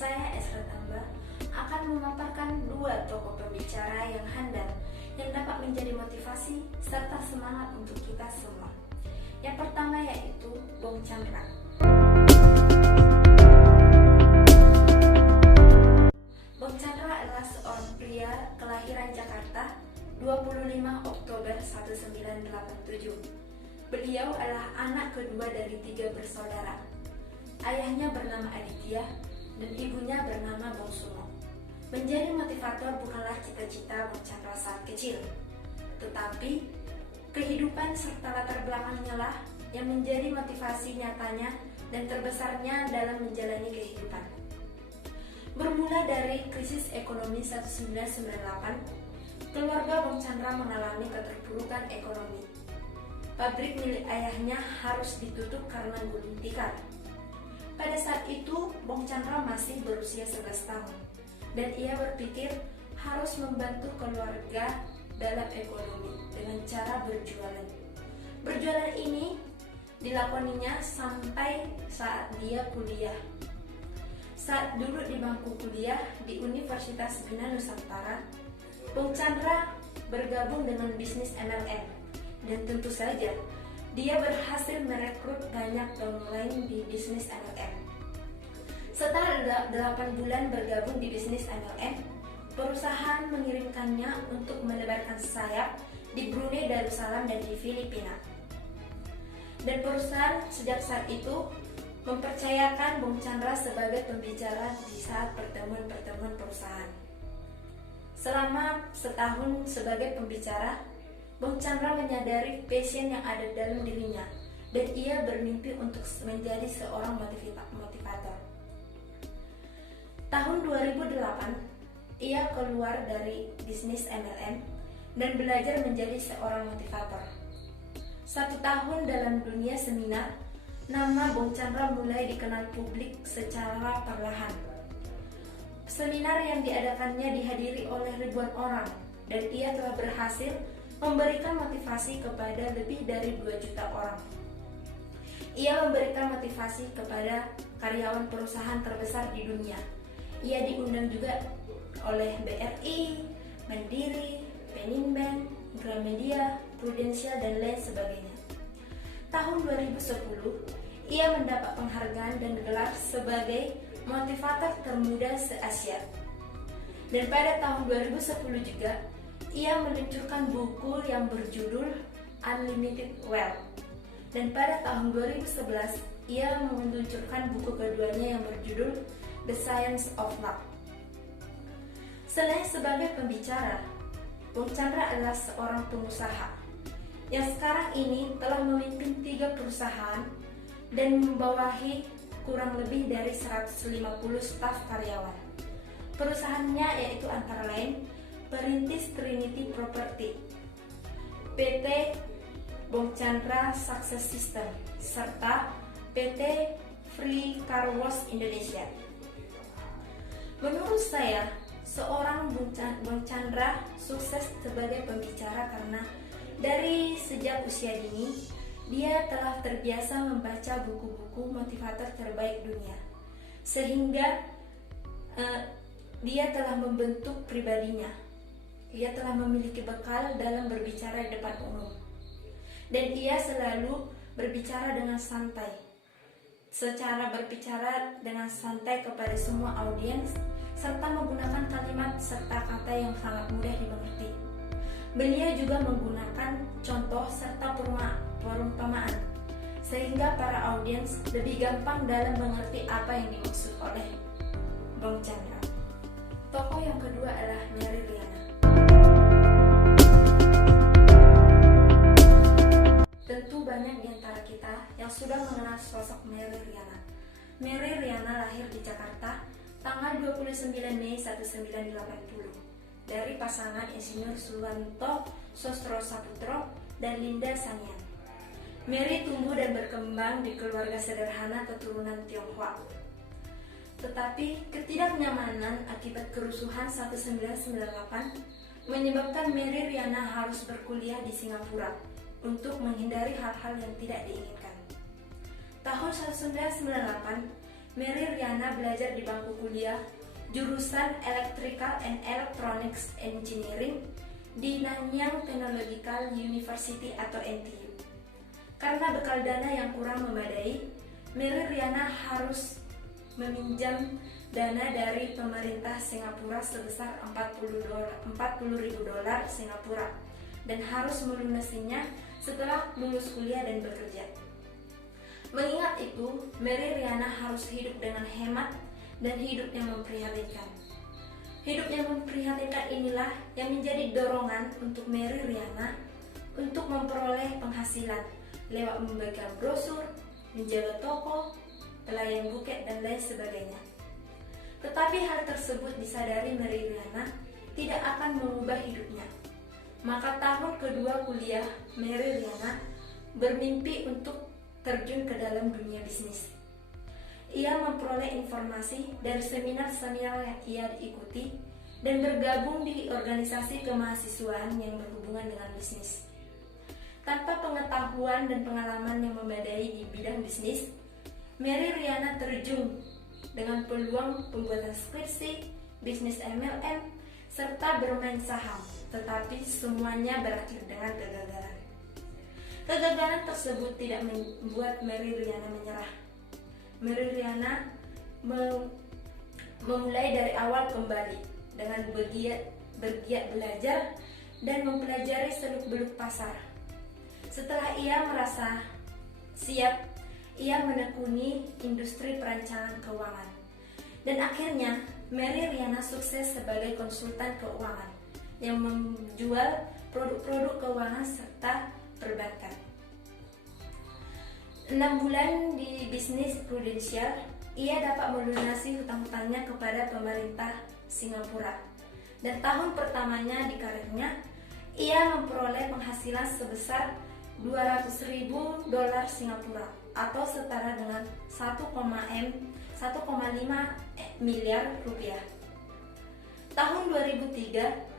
saya Esra Tamba akan memaparkan dua tokoh pembicara yang handal yang dapat menjadi motivasi serta semangat untuk kita semua. Yang pertama yaitu Bong Chandra. Bong Chandra adalah seorang pria kelahiran Jakarta 25 Oktober 1987. Beliau adalah anak kedua dari 3 bersaudara. Ayahnya bernama Aditya dan ibunya bernama Bong Sumo. Menjadi motivator bukanlah cita-cita Bong Chandra saat kecil, tetapi kehidupan serta latar belakangnya lah yang menjadi motivasi nyatanya dan terbesarnya dalam menjalani kehidupan. Bermula dari krisis ekonomi 1998, keluarga Bong Chandra mengalami keterpurukan ekonomi. Pabrik milik ayahnya harus ditutup karena gulung tikar. Pada saat itu, Bong Chandra masih berusia 11 tahun, dan ia berpikir harus membantu keluarga dalam ekonomi dengan cara berjualan. Berjualan ini dilakoninya sampai saat dia kuliah. Saat duduk di bangku kuliah di Universitas Bina Nusantara, Bong Chandra bergabung dengan bisnis MLM, dan tentu saja dia berhasil merekrut banyak pemain di bisnis MLM. Setelah 8 bulan bergabung di bisnis MLM, perusahaan mengirimkannya untuk melebarkan sayap di Brunei Darussalam dan di Filipina. Dan perusahaan sejak saat itu mempercayakan Bong Chandra sebagai pembicara di saat pertemuan-pertemuan perusahaan. Selama setahun sebagai pembicara, Bong Chandra menyadari passion yang ada dalam dirinya dan ia bermimpi untuk menjadi seorang motivator. Tahun 2008, ia keluar dari bisnis MLM dan belajar menjadi seorang motivator. 1 tahun dalam dunia seminar, nama Bong Chandra mulai dikenal publik secara perlahan. Seminar yang diadakannya dihadiri oleh ribuan orang dan ia telah berhasil memberikan motivasi kepada lebih dari 2 juta orang. Ia memberikan motivasi kepada karyawan perusahaan terbesar di dunia. Ia diundang juga oleh BRI, Mandiri, Peninbank, Gramedia, Prudential, dan lain sebagainya. Tahun 2010, ia mendapat penghargaan dan gelar sebagai motivator termuda se-Asia. Dan pada tahun 2010 juga, ia meluncurkan buku yang berjudul Unlimited Wealth. Dan pada tahun 2011, ia meluncurkan buku keduanya yang berjudul The Science of Luck. Selain sebagai pembicara, Bong Chandra adalah seorang pengusaha yang sekarang ini telah memimpin 3 perusahaan dan membawahi kurang lebih dari 150 staf karyawan. Perusahaannya yaitu antara lain Perintis Trinity Property, PT Bong Chandra Success System, serta PT Free Car Wash Indonesia. Menurut saya, seorang Bong Chandra sukses sebagai pembicara karena dari sejak usia dini, dia telah terbiasa membaca buku-buku motivator terbaik dunia, sehingga dia telah membentuk pribadinya. Ia telah memiliki bekal dalam berbicara di depan umum, dan ia selalu berbicara dengan santai. Secara berbicara dengan santai kepada semua audiens, serta menggunakan kalimat serta kata yang sangat mudah dimengerti. Beliau juga menggunakan contoh serta perumpamaan, sehingga para audiens lebih gampang dalam mengerti apa yang dimaksud oleh Bong Chandra. Tokoh yang kedua adalah Mary Riana. Tentu banyak di antara kita yang sudah mengenal sosok Mary Riana. Mary Riana lahir di Jakarta tanggal 29 Mei 1980 dari pasangan Insinyur Suwanto Sostro Saputro dan Linda Sanian. Mary tumbuh dan berkembang di keluarga sederhana keturunan Tionghoa. Tetapi ketidaknyamanan akibat kerusuhan 1998 menyebabkan Mary Riana harus berkuliah di Singapura untuk menghindari hal-hal yang tidak diinginkan. Tahun 1998, Mary Riana belajar di bangku kuliah jurusan Electrical and Electronics Engineering di Nanyang Technological University atau NTU. Karena bekal dana yang kurang memadai, Mary Riana harus meminjam dana dari pemerintah Singapura sebesar 40.000 dolar Singapura dan harus melunasinya setelah lulus kuliah dan bekerja. Mengingat itu, Mary Riana harus hidup dengan hemat dan hidup yang memprihatinkan. Hidup yang memprihatinkan inilah yang menjadi dorongan untuk Mary Riana untuk memperoleh penghasilan lewat membagikan brosur, menjaga toko, pelayan buket, dan lain sebagainya. Tetapi hal tersebut disadari Mary Riana tidak akan mengubah hidupnya. Maka tahun kedua kuliah, Mary Riana bermimpi untuk terjun ke dalam dunia bisnis. Ia memperoleh informasi dari seminar-seminar yang ia ikuti dan bergabung di organisasi kemahasiswaan yang berhubungan dengan bisnis. Tanpa pengetahuan dan pengalaman yang memadai di bidang bisnis, Mary Riana terjun dengan peluang pembuatan skripsi, bisnis MLM, serta bermain saham, tetapi semuanya berakhir dengan kegagalan. Kegagalan tersebut tidak membuat Mary Riana menyerah. Mary Riana memulai dari awal kembali dengan bergiat belajar dan mempelajari seluk-beluk pasar. Setelah ia merasa siap, ia menekuni industri perancangan keuangan. Dan akhirnya, Mary Riana sukses sebagai konsultan keuangan yang menjual produk-produk keuangan serta perbankan. 6 bulan di bisnis prudensial, ia dapat melunasi hutang-hutangnya kepada pemerintah Singapura. Dan tahun pertamanya di karirnya, ia memperoleh penghasilan sebesar 200.000 dolar Singapura atau setara dengan 1,5 miliar rupiah. Tahun 2003,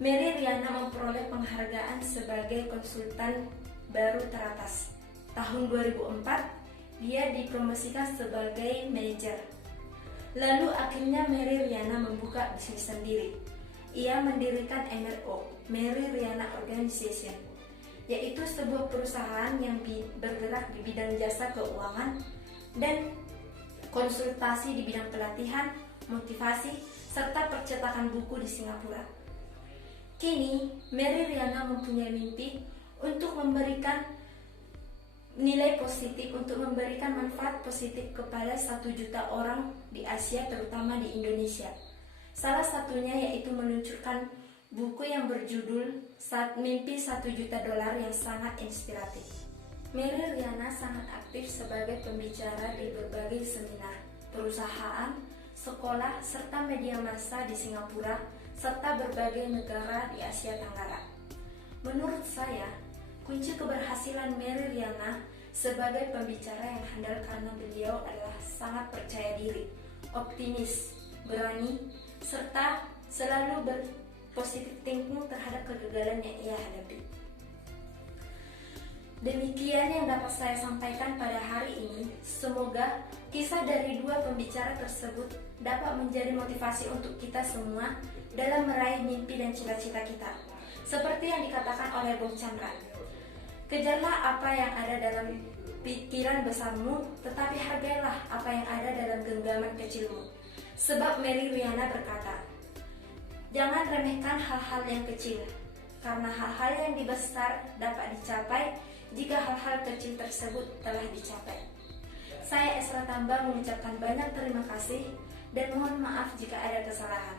Mary Riana memperoleh penghargaan sebagai konsultan baru teratas. Tahun 2004, dia dipromosikan sebagai manajer. Lalu akhirnya Mary Riana membuka bisnis sendiri. Ia mendirikan MRO, Mary Riana Organization, yaitu sebuah perusahaan yang bergerak di bidang jasa keuangan dan konsultasi di bidang pelatihan, motivasi, serta percetakan buku di Singapura. Kini, Mary Riana mempunyai mimpi untuk memberikan nilai positif, untuk memberikan manfaat positif kepada 1 juta orang di Asia, terutama di Indonesia. Salah satunya yaitu meluncurkan buku yang berjudul Mimpi 1 juta dolar yang sangat inspiratif. Mary Riana sangat aktif sebagai pembicara di berbagai seminar, perusahaan, sekolah, serta media massa di Singapura, serta berbagai negara di Asia Tenggara. Menurut saya, kunci keberhasilan Mary Riana sebagai pembicara yang handal karena beliau adalah sangat percaya diri, optimis, berani, serta selalu berpositif thinking terhadap kegagalan yang ia hadapi. Demikian yang dapat saya sampaikan pada hari ini. Semoga kisah dari 2 pembicara tersebut dapat menjadi motivasi untuk kita semua dalam meraih mimpi dan cita-cita kita. Seperti yang dikatakan oleh Bung Chandra, kejarlah apa yang ada dalam pikiran besarmu, tetapi hargailah apa yang ada dalam genggaman kecilmu. Sebab Mary Riana berkata, jangan remehkan hal-hal yang kecil, karena hal-hal yang besar dapat dicapai jika hal-hal kecil tersebut telah dicapai. Saya Esra Tambang mengucapkan banyak terima kasih dan mohon maaf jika ada kesalahan.